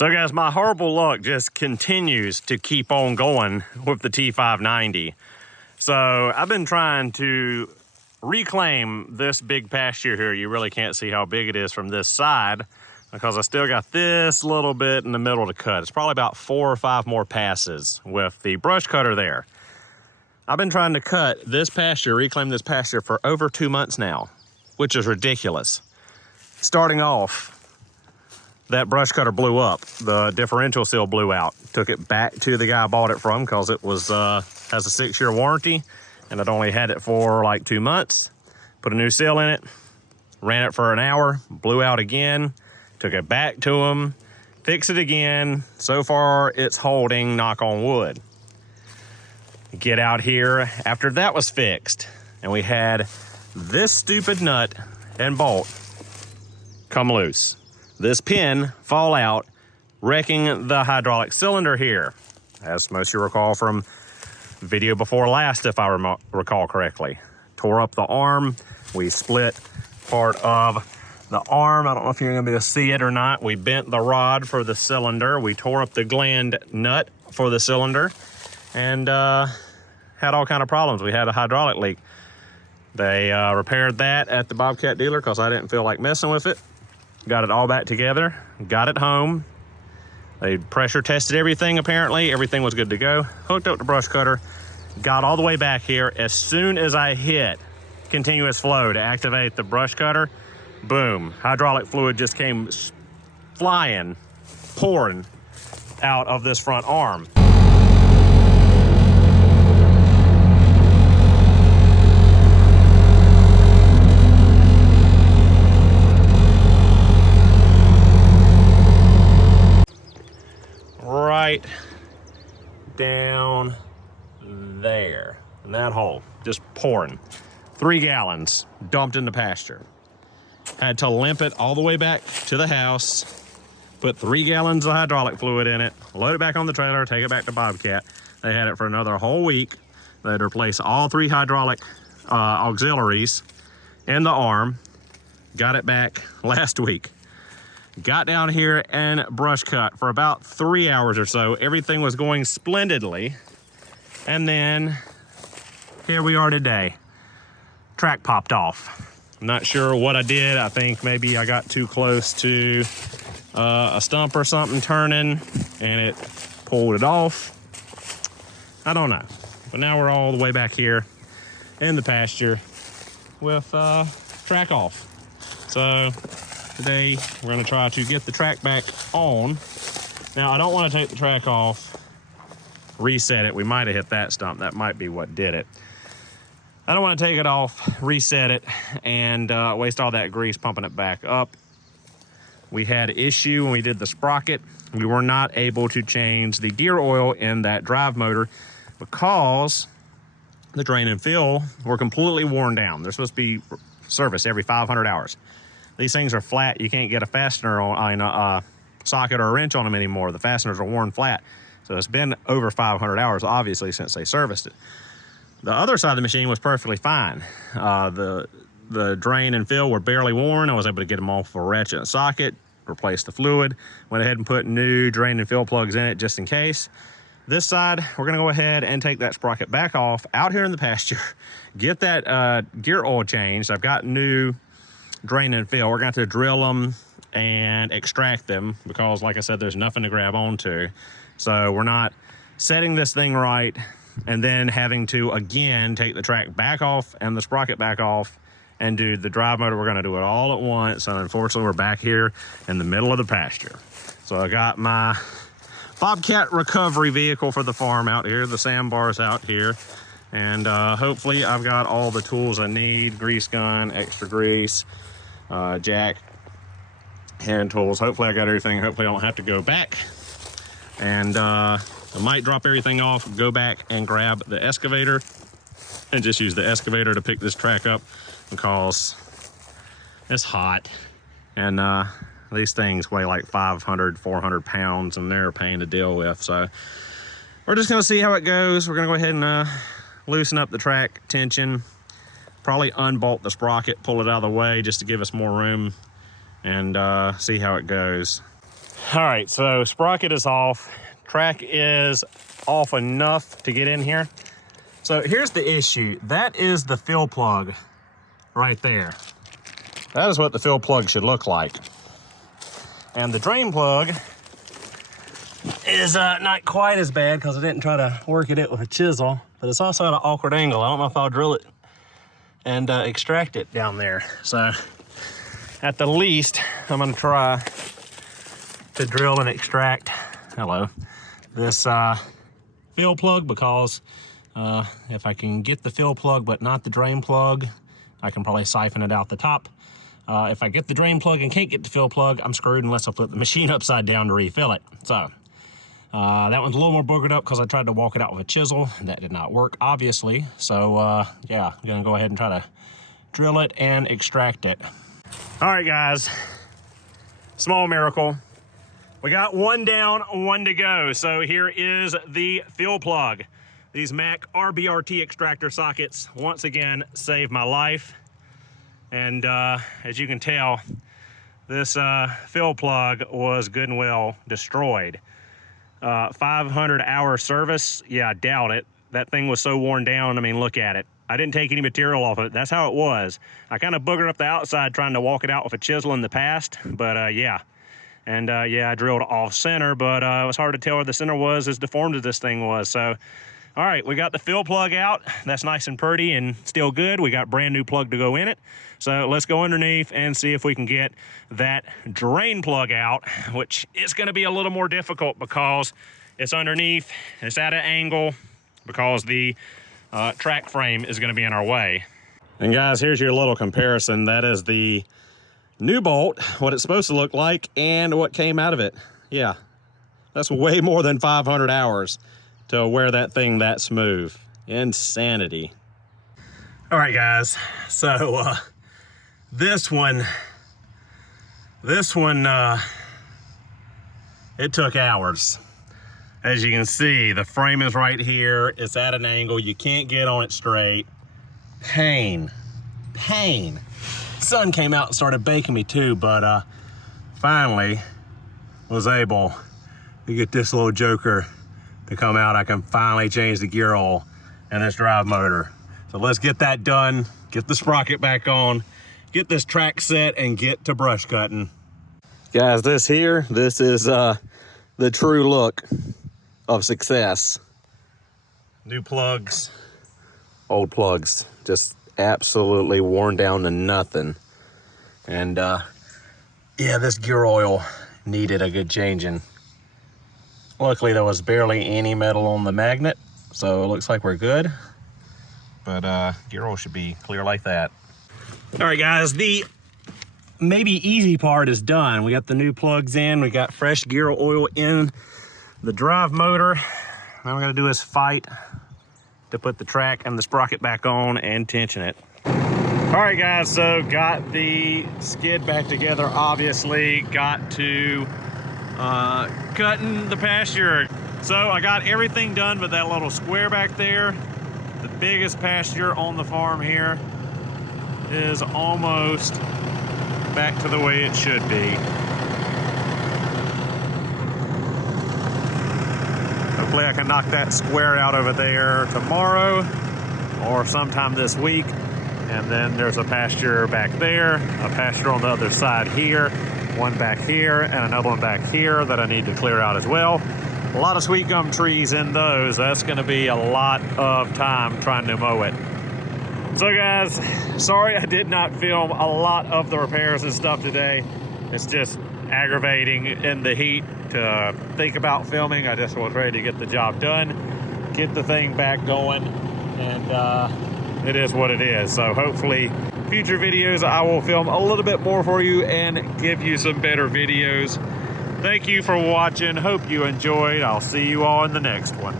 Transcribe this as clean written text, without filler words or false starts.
So guys, my horrible luck just continues to keep on going with the T590. So I've been trying to reclaim this big pasture here. You really can't see how big it is from this side because I still got this little bit in the middle to cut. It's probably about 4 or 5 more passes with the brush cutter there. I've been trying to cut this pasture, reclaim this pasture for over 2 months now, which is ridiculous. Starting off, that brush cutter blew up. The differential seal blew out. Took it back to the guy I bought it from because it was has a 6-year warranty and I'd only had it for like 2 months. Put a new seal in it, ran it for an hour, blew out again, took it back to him, fixed it again. So far it's holding, knock on wood. Get out here after that was fixed and we had this stupid nut and bolt come loose. This pin fall out, wrecking the hydraulic cylinder here. As most of you recall from video before last, if I recall correctly. Tore up the arm. We split part of the arm. I don't know if you're gonna be able to see it or not. We bent the rod for the cylinder. We tore up the gland nut for the cylinder and had all kind of problems. We had a hydraulic leak. They repaired that at the Bobcat dealer because I didn't feel like messing with it. Got it all back together, got it home. They pressure tested everything apparently. Everything was good to go. Hooked up the brush cutter, got all the way back here. As soon as I hit continuous flow to activate the brush cutter, boom, hydraulic fluid just came flying, pouring out of this front arm. Right down there in that hole, just pouring. 3 gallons dumped in the pasture. Had to limp it all the way back to the house, put 3 gallons of hydraulic fluid in it, load it back on the trailer, take it back to Bobcat. They had it for another whole week. They'd replace all 3 hydraulic auxiliaries in the arm. Got it back last week. Got down here and brush cut for about 3 hours or so. Everything was going splendidly. And then here we are today. Track popped off. I'm not sure what I did. I think maybe I got too close to a stump or something turning and it pulled it off. I don't know. But now we're all the way back here in the pasture with track off. So today we're going to try to get the track back on. Now I don't want to take the track off, reset it. We might have hit that stump. That might be what did it. I don't want to take it off, reset it, and waste all that grease pumping it back up. We had an issue when we did the sprocket. We were not able to change the gear oil in that drive motor because the drain and fill were completely worn down. They're supposed to be serviced every 500 hours. These things are flat. You can't get a fastener on a socket or a wrench on them anymore. The fasteners are worn flat. So it's been over 500 hours, obviously, since they serviced it. The other side of the machine was perfectly fine. The drain and fill were barely worn. I was able to get them off a ratchet and socket, replace the fluid, went ahead and put new drain and fill plugs in it just in case. This side, we're gonna go ahead and take that sprocket back off out here in the pasture, get that gear oil changed. I've got new drain and fill. We're gonna have to drill them and extract them because, like I said, there's nothing to grab onto. So we're not setting this thing right and then having to again take the track back off and the sprocket back off and do the drive motor. We're gonna do it all at once. And unfortunately, we're back here in the middle of the pasture. So I got my Bobcat recovery vehicle for the farm out here, the sandbars out here. And hopefully I've got all the tools I need, grease gun, extra grease, jack, hand tools. Hopefully I got everything. Hopefully I don't have to go back. And I might drop everything off, go back and grab the excavator and just use the excavator to pick this track up because it's hot. And these things weigh like 500, 400 pounds and they're a pain to deal with. So we're just gonna see how it goes. We're gonna go ahead and loosen up the track tension, probably unbolt the sprocket, pull it out of the way just to give us more room and see how it goes. All right, so sprocket is off. Track is off enough to get in here. So here's the issue. That is the fill plug right there. That is what the fill plug should look like. And the drain plug is not quite as bad because I didn't try to work it with a chisel, but it's also at an awkward angle. I don't know if I'll drill it and extract it down there. So at the least, I'm gonna try to drill and extract, this fill plug, because if I can get the fill plug but not the drain plug, I can probably siphon it out the top. If I get the drain plug and can't get the fill plug, I'm screwed unless I flip the machine upside down to refill it. So that one's a little more boogered up because I tried to walk it out with a chisel. That did not work, obviously. So yeah, I'm gonna go ahead and try to drill it and extract it. All right, guys, small miracle. We got one down, one to go. So here is the fill plug. These Mac RBRT extractor sockets, once again, saved my life. And as you can tell, this fill plug was good and well destroyed. 500-hour service, yeah, I doubt it. That thing was so worn down, I mean, look at it. I didn't take any material off of it. That's how it was. I kind of boogered up the outside trying to walk it out with a chisel in the past, but yeah. And yeah, I drilled off center, but it was hard to tell where the center was, as deformed as this thing was. So, all right, we got the fill plug out. That's nice and pretty and still good. We got brand new plug to go in it. So let's go underneath and see if we can get that drain plug out, which is gonna be a little more difficult because it's underneath, it's at an angle, because the track frame is gonna be in our way. And guys, here's your little comparison. That is the new bolt, what it's supposed to look like, and what came out of it. Yeah, that's way more than 500 hours to wear that thing that smooth. Insanity. All right, guys, so this one, it took hours. As you can see, the frame is right here. It's at an angle. You can't get on it straight. Pain. Sun came out and started baking me too, but finally was able to get this little joker to come out. I can finally change the gear oil in this drive motor. So let's get that done, get the sprocket back on, get this track set, and get to brush cutting. Guys, this is the true look of success. New plugs, old plugs, just absolutely worn down to nothing. And yeah, this gear oil needed a good changing. Luckily there was barely any metal on the magnet, so it looks like we're good. But gear oil should be clear like that. All right, guys, the maybe easy part is done. We got the new plugs in, we got fresh gear oil in the drive motor. Now we're gonna do is fight to put the track and the sprocket back on and tension it. All right, guys, so got the skid back together, obviously. Got to cutting the pasture. So I got everything done but that little square back there. The biggest pasture on the farm here is almost back to the way it should be. Hopefully I can knock that square out over there tomorrow or sometime this week. And then there's a pasture back there, a pasture on the other side here, one back here, and another one back here that I need to clear out as well. A lot of sweet gum trees in those. That's gonna be a lot of time trying to mow it. So guys, sorry I did not film a lot of the repairs and stuff today. It's just aggravating in the heat to think about filming. I just was ready to get the job done, get the thing back going, and it is what it is. So hopefully future videos I will film a little bit more for you and give you some better videos. Thank you for watching. Hope you enjoyed. I'll see you all in the next one.